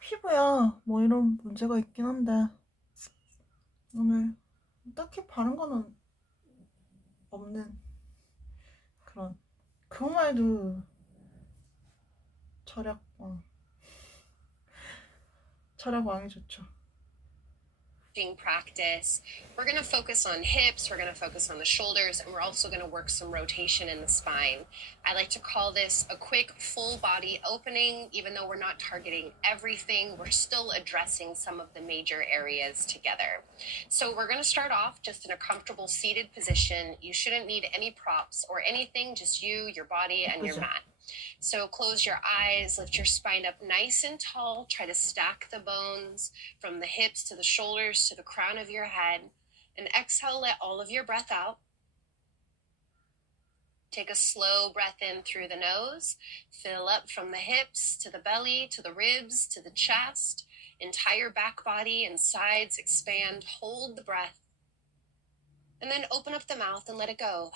피부야, 뭐 이런 문제가 있긴 한데, 오늘 딱히 바른 거는 없는 그런 말도 절약왕, 절약왕이 좋죠. Practice. We're going to focus on hips, we're going to focus on the shoulders, and we're also going to work some rotation in the spine. I like to call this a quick full body opening. Even though we're not targeting everything, we're still addressing some of the major areas together. So we're going to start off just in a comfortable seated position. You shouldn't need any props or anything, just you, your body, and your mat. So close your eyes, lift your spine up nice and tall. Try to stack the bones from the hips to the shoulders to the crown of your head. And exhale, let all of your breath out. Take a slow breath in through the nose. Fill up from the hips to the belly, to the ribs, to the chest. Entire back body and sides expand. Hold the breath. And then open up the mouth and let it go.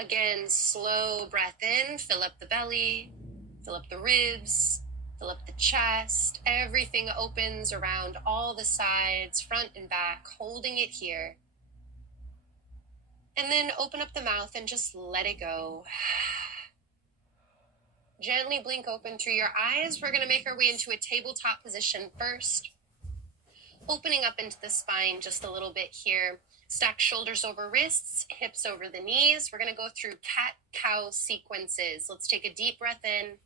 Again, slow breath in, fill up the belly, fill up the ribs, fill up the chest. Everything opens around all the sides, front and back, holding it here. And then open up the mouth and just let it go. Gently blink open through your eyes. We're going to make our way into a tabletop position first. Opening up into the spine just a little bit here. Stack shoulders over wrists, hips over the knees. We're going to go through cat-cow sequences. Let's take a deep breath in.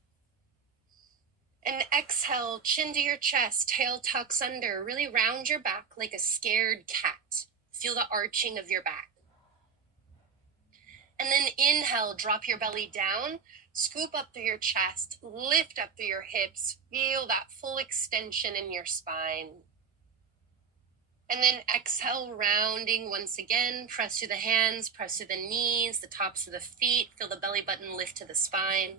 And exhale, chin to your chest, tail tucks under. Really round your back like a scared cat. Feel the arching of your back. And then inhale, drop your belly down. Scoop up through your chest, lift up through your hips. Feel that full extension in your spine. And then exhale, rounding once again. Press through the hands, press through the knees, the tops of the feet. Feel the belly button lift to the spine.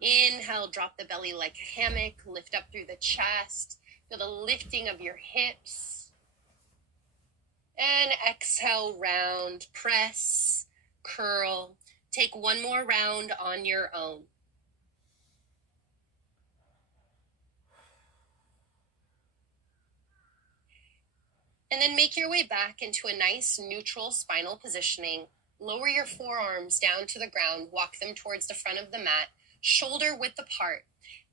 Inhale, drop the belly like a hammock. Lift up through the chest. Feel the lifting of your hips. And exhale, round, press, curl. Take one more round on your own. And then make your way back into a nice neutral spinal positioning. Lower your forearms down to the ground. Walk them towards the front of the mat, shoulder width apart.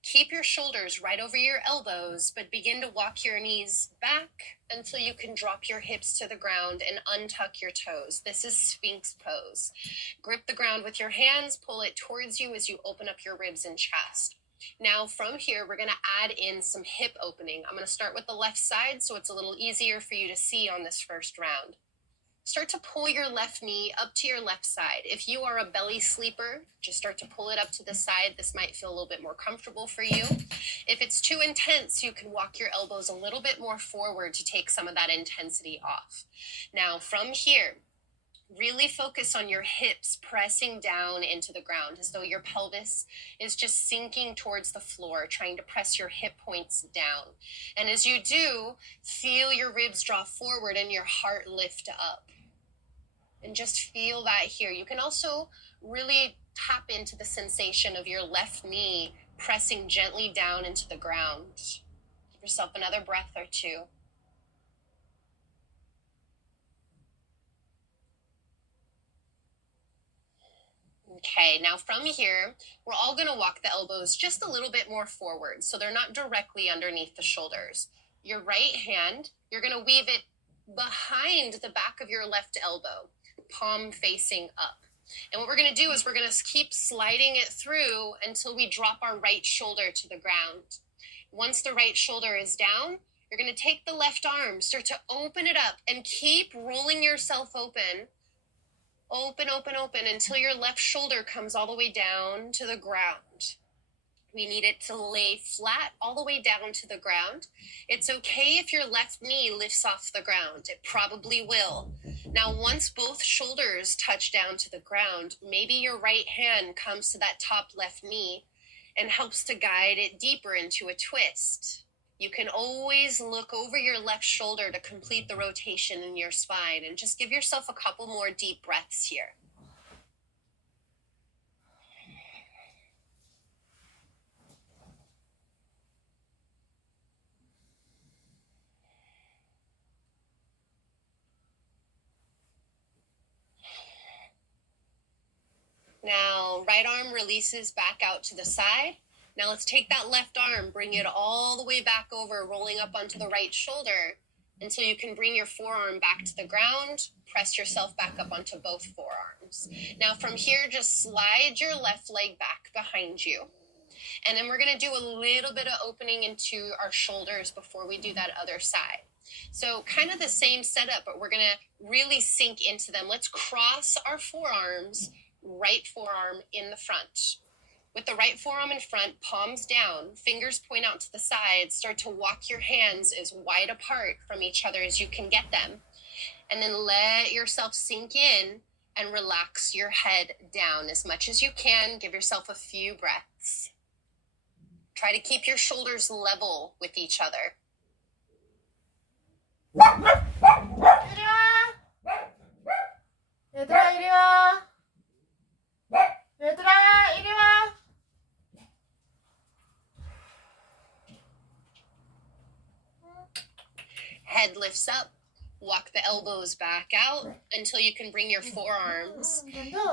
Keep your shoulders right over your elbows, but begin to walk your knees back until you can drop your hips to the ground and untuck your toes. This is Sphinx pose. Grip the ground with your hands, pull it towards you as you open up your ribs and chest. Now from here, we're going to add in some hip opening. I'm going to start with the left side so it's a little easier for you to see on this first round. Start to pull your left knee up to your left side. If you are a belly sleeper, just start to pull it up to the side. This might feel a little bit more comfortable for you. If it's too intense, you can walk your elbows a little bit more forward to take some of that intensity off. Now from here, really focus on your hips pressing down into the ground as though your pelvis is just sinking towards the floor, trying to press your hip points down. And as you do, feel your ribs draw forward and your heart lift up. And just feel that here. You can also really tap into the sensation of your left knee pressing gently down into the ground. Give yourself another breath or two. Okay, now from here, we're all going to walk the elbows just a little bit more forward so they're not directly underneath the shoulders. Your right hand, you're going to weave it behind the back of your left elbow, palm facing up. And what we're going to do is we're going to keep sliding it through until we drop our right shoulder to the ground. Once the right shoulder is down, you're going to take the left arm, start to open it up, and keep rolling yourself open. Open, open, open until your left shoulder comes all the way down to the ground. We need it to lay flat all the way down to the ground. It's okay if your left knee lifts off the ground. It probably will. Now, once both shoulders touch down to the ground, maybe your right hand comes to that top left knee and helps to guide it deeper into a twist. You can always look over your left shoulder to complete the rotation in your spine, and just give yourself a couple more deep breaths here. Now, right arm releases back out to the side. Now let's take that left arm, bring it all the way back over, rolling up onto the right shoulder until you can bring your forearm back to the ground. Press yourself back up onto both forearms. Now from here, just slide your left leg back behind you. And then we're gonna do a little bit of opening into our shoulders before we do that other side. So kind of the same setup, but we're gonna really sink into them. Let's cross our forearms, right forearm in the front. With the right forearm in front, palms down, fingers point out to the sides, start to walk your hands as wide apart from each other as you can get them. And then let yourself sink in and relax your head down as much as you can. Give yourself a few breaths. Try to keep your shoulders level with each other. 얘들아 이리 와. 얘들아 이리 와. Head lifts up. Walk the elbows back out until you can bring your forearms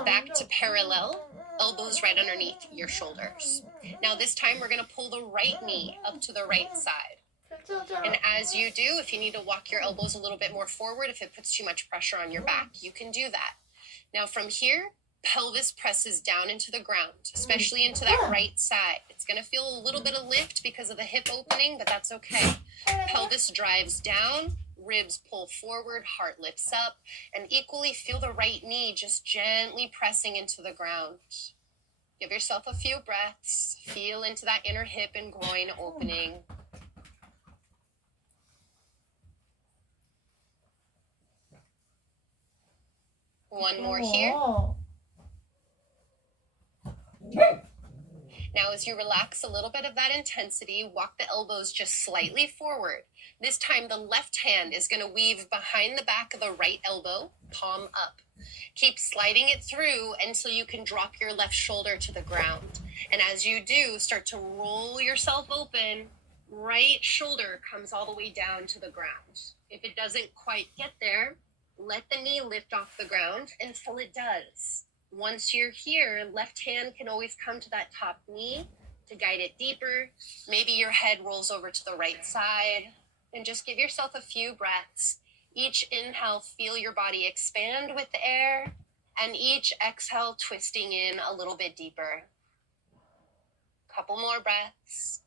back to parallel, elbows right underneath your shoulders. Now this time we're going to pull the right knee up to the right side. And as you do, if you need to walk your elbows a little bit more forward, if it puts too much pressure on your back, you can do that. Now from here, pelvis presses down into the ground, especially into that right side. It's going to feel a little bit of lift because of the hip opening, but that's okay. Pelvis drives down, ribs pull forward, heart lifts up, and equally feel the right knee just gently pressing into the ground. Give yourself a few breaths. Feel into that inner hip and groin opening. One more here. Now, as you relax a little bit of that intensity, walk the elbows just slightly forward. This time, the left hand is going to weave behind the back of the right elbow, palm up. Keep sliding it through until you can drop your left shoulder to the ground. And as you do, start to roll yourself open. Right shoulder comes all the way down to the ground. If it doesn't quite get there, let the knee lift off the ground until it does. Once you're here, left hand can always come to that top knee to guide it deeper. Maybe your head rolls over to the right side, and just give yourself a few breaths. Each inhale, feel your body expand with the air, and each exhale, twisting in a little bit deeper. Couple more breaths.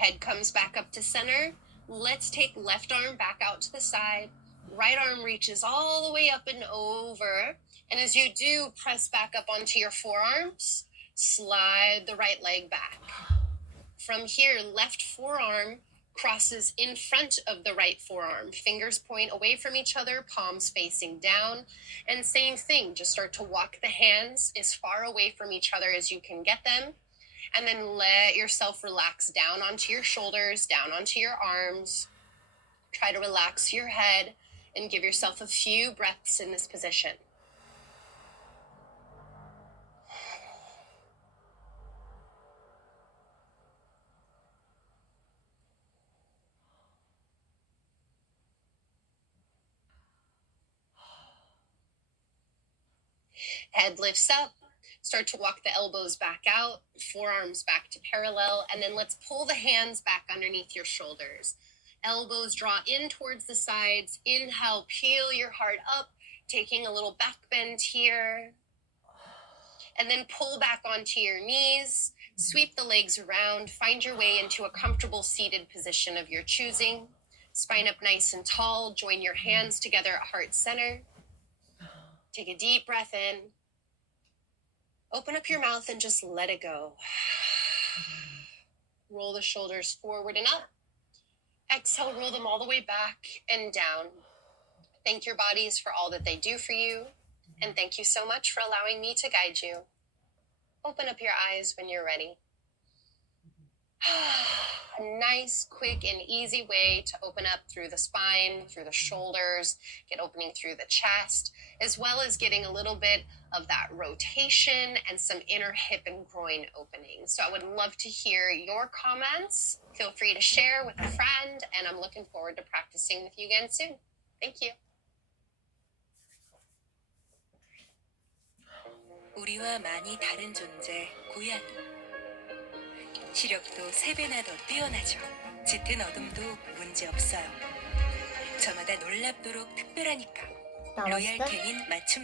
Head comes back up to center. Let's take left arm back out to the side. Right arm reaches all the way up and over. And as you do, press back up onto your forearms. Slide the right leg back. From here, left forearm crosses in front of the right forearm. Fingers point away from each other, palms facing down. And same thing, just start to walk the hands as far away from each other as you can get them. And then let yourself relax down onto your shoulders, down onto your arms. Try to relax your head and give yourself a few breaths in this position. Head lifts up. Start to walk the elbows back out, forearms back to parallel, and then let's pull the hands back underneath your shoulders. Elbows draw in towards the sides. Inhale, peel your heart up, taking a little back bend here. And then pull back onto your knees. Sweep the legs around. Find your way into a comfortable seated position of your choosing. Spine up nice and tall. Join your hands together at heart center. Take a deep breath in. Open up your mouth and just let it go. Roll the shoulders forward and up. Exhale, roll them all the way back and down. Thank your bodies for all that they do for you. And thank you so much for allowing me to guide you. Open up your eyes when you're ready. A nice, quick, and easy way to open up through the spine, through the shoulders, get opening through the chest, as well as getting a little bit of that rotation and some inner hip and groin opening. So I would love to hear your comments. Feel free to share with a friend, and I'm looking forward to practicing with you again soon. Thank you. 우리와 많이 다른 존재, 고양이. 시력도 3배나 더 뛰어나죠. 짙은 어둠도 문제 없어요. 저마다 놀랍도록 특별하니까. 나왔을 로얄 때? 캐닌 맞춤